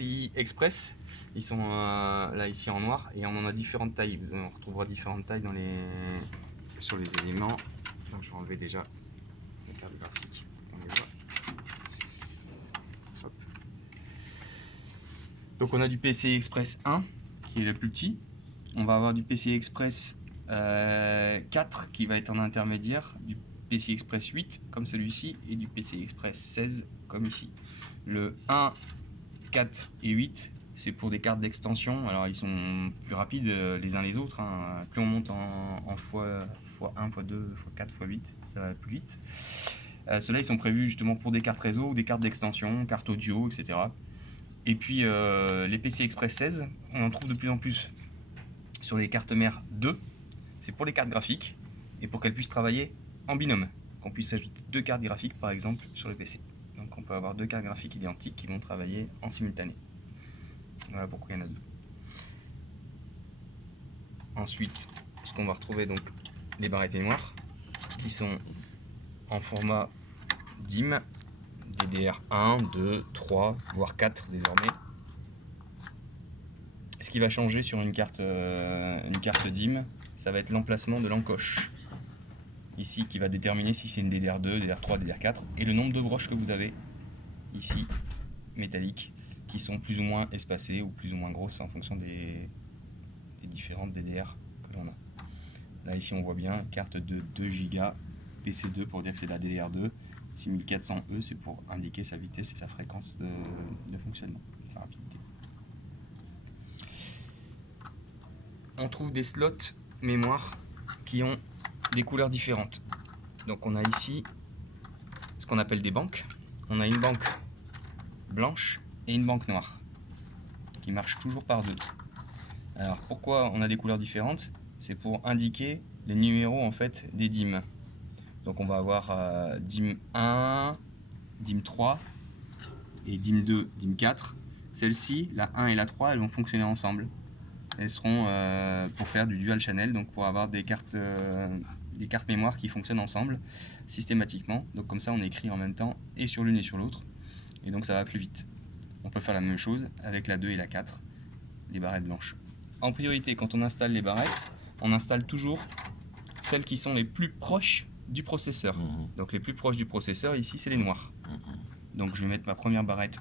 PCI Express. Ils sont là ici en noir et on en a différentes tailles. On retrouvera différentes tailles sur les éléments. Donc je vais enlever déjà la carte graphique. On les voit. Hop. Donc on a du PCI Express 1 qui est le plus petit. On va avoir du PCI Express 4 qui va être en intermédiaire, du PCI Express 8 comme celui-ci et du PCI Express 16 comme ici. Le 1, 4 et 8 c'est pour des cartes d'extension. Alors ils sont plus rapides les uns les autres, hein. Plus on monte en x1, x2, x4, x8 ça va plus vite. Ceux-là ils sont prévus justement pour des cartes réseau ou des cartes d'extension, cartes audio, etc. Et puis les PCI Express 16 on en trouve de plus en plus sur les cartes mères 2. C'est pour les cartes graphiques et pour qu'elles puissent travailler en binôme, qu'on puisse ajouter deux cartes graphiques par exemple sur le PC. Donc on peut avoir deux cartes graphiques identiques qui vont travailler en simultané. Voilà pourquoi il y en a deux. Ensuite, ce qu'on va retrouver, donc les barrettes mémoire qui sont en format DIMM, DDR1, 2, 3, voire 4 désormais. Ce qui va changer sur une carte DIMM, ça va être l'emplacement de l'encoche. Ici, qui va déterminer si c'est une DDR2, DDR3, DDR4, et le nombre de broches que vous avez, ici, métalliques, qui sont plus ou moins espacées ou plus ou moins grosses en fonction des différentes DDR que l'on a. Là, ici, on voit bien, carte de 2 Go, PC2 pour dire que c'est la DDR2, 6400E, c'est pour indiquer sa vitesse et sa fréquence de fonctionnement, sa rapidité. On trouve des slots mémoire qui ont des couleurs différentes. Donc on a ici ce qu'on appelle des banques. On a une banque blanche et une banque noire qui marchent toujours par deux. Alors pourquoi on a des couleurs différentes? C'est pour indiquer les numéros en fait des DIMM. Donc on va avoir DIMM 1, DIMM 3 et DIMM 2, DIMM 4. Celles-ci, la 1 et la 3, elles vont fonctionner ensemble. Elles seront pour faire du dual channel, donc pour avoir des cartes mémoire qui fonctionnent ensemble systématiquement. Donc comme ça on écrit en même temps et sur l'une et sur l'autre, et donc ça va plus vite. On peut faire la même chose avec la 2 et la 4, les barrettes blanches. En priorité, quand on installe les barrettes, on installe toujours celles qui sont les plus proches du processeur. Donc les plus proches du processeur, ici c'est les noirs. Donc je vais mettre ma première barrette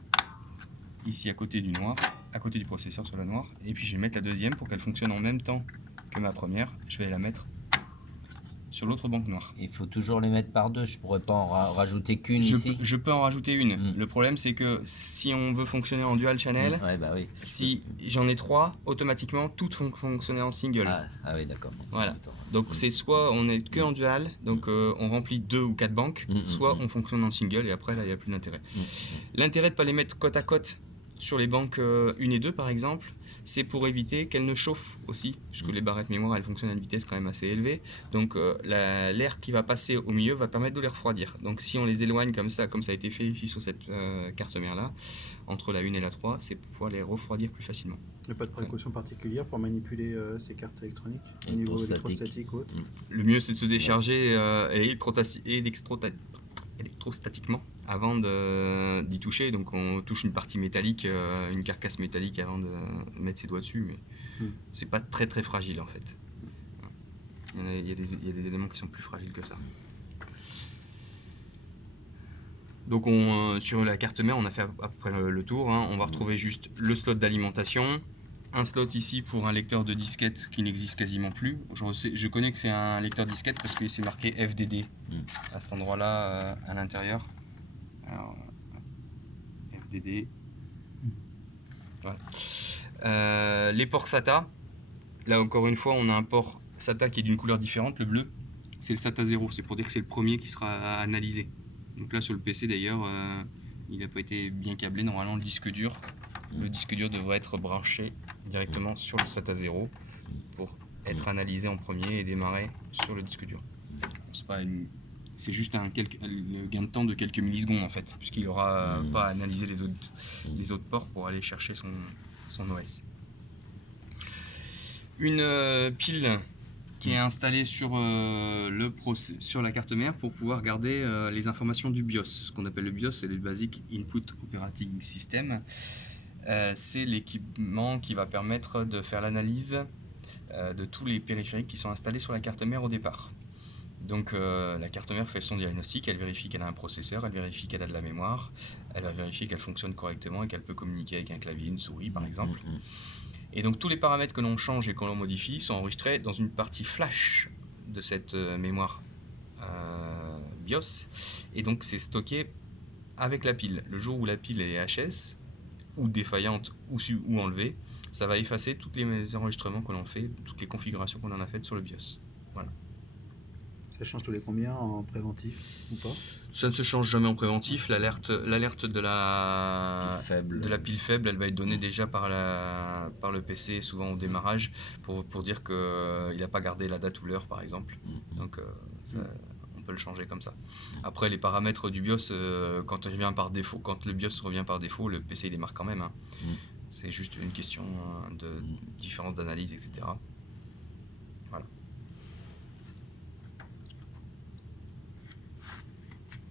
ici à côté du noir, à côté du processeur sur la noire, et puis je vais mettre la deuxième pour qu'elle fonctionne en même temps que ma première. Je vais la mettre sur l'autre banque noire. Il faut toujours les mettre par deux, je pourrais pas en rajouter qu'une ici. Je peux en rajouter une. Le problème c'est que si on veut fonctionner en dual channel, ouais, bah oui, si j'en ai trois, automatiquement toutes vont fonctionner en single. Ah oui, d'accord. Voilà. Donc c'est soit on est que en dual, donc on remplit 2 ou 4 banques, soit on fonctionne en single et après là il n'y a plus d'intérêt. L'intérêt de ne pas les mettre côte à côte sur les banques 1 et 2 par exemple, c'est pour éviter qu'elles ne chauffent aussi, puisque les barrettes mémoire elles fonctionnent à une vitesse quand même assez élevée, donc l'air qui va passer au milieu va permettre de les refroidir. Donc si on les éloigne comme ça a été fait ici sur cette carte mère là, entre la 1 et la 3, c'est pour pouvoir les refroidir plus facilement. Il n'y a pas de précaution particulière pour manipuler ces cartes électroniques au niveau électrostatique ou autre? Le mieux c'est de se décharger électrostatiquement avant d'y toucher. Donc on touche une partie métallique, une carcasse métallique avant de mettre ses doigts dessus, mais c'est pas très très fragile en fait. Il y a des éléments qui sont plus fragiles que ça. Donc sur la carte mère on a fait à peu près le tour, hein. On va retrouver juste le slot d'alimentation, un slot ici pour un lecteur de disquette qui n'existe quasiment plus. Je connais que c'est un lecteur disquette parce que c'est marqué FDD à cet endroit là à l'intérieur. Alors, FDD. Voilà. Les ports SATA, là encore une fois on a un port SATA qui est d'une couleur différente, le bleu c'est le SATA 0, c'est pour dire que c'est le premier qui sera analysé. Donc là sur le PC d'ailleurs il n'a pas été bien câblé, normalement le disque dur devrait être branché directement sur le SATA 0 pour être analysé en premier et démarrer sur le disque dur. C'est juste le gain de temps de quelques millisecondes en fait, puisqu'il n'aura pas à analyser les autres ports pour aller chercher son OS. Une pile qui est installée sur la carte mère pour pouvoir garder les informations du BIOS. Ce qu'on appelle le BIOS, c'est le Basic Input Operating System. C'est l'équipement qui va permettre de faire l'analyse de tous les périphériques qui sont installés sur la carte mère au départ. Donc la carte mère fait son diagnostic, elle vérifie qu'elle a un processeur, elle vérifie qu'elle a de la mémoire, elle va vérifier qu'elle fonctionne correctement et qu'elle peut communiquer avec un clavier, une souris par exemple. Et donc tous les paramètres que l'on change et que l'on modifie sont enregistrés dans une partie flash de cette mémoire BIOS. Et donc c'est stocké avec la pile. Le jour où la pile est HS, ou défaillante, ou enlevée, ça va effacer tous les enregistrements que l'on fait, toutes les configurations qu'on en a faites sur le BIOS. Voilà. Ça change tous les combien en préventif ou pas? Ça ne se change jamais en préventif. L'alerte de la pile faible, elle va être donnée déjà par le PC, souvent au démarrage, pour dire qu'il n'a pas gardé la date ou l'heure, par exemple. Donc, on peut le changer comme ça. Après, les paramètres du BIOS, quand le BIOS revient par défaut, le PC il les marque quand même. Hein. C'est juste une question de différence d'analyse, etc.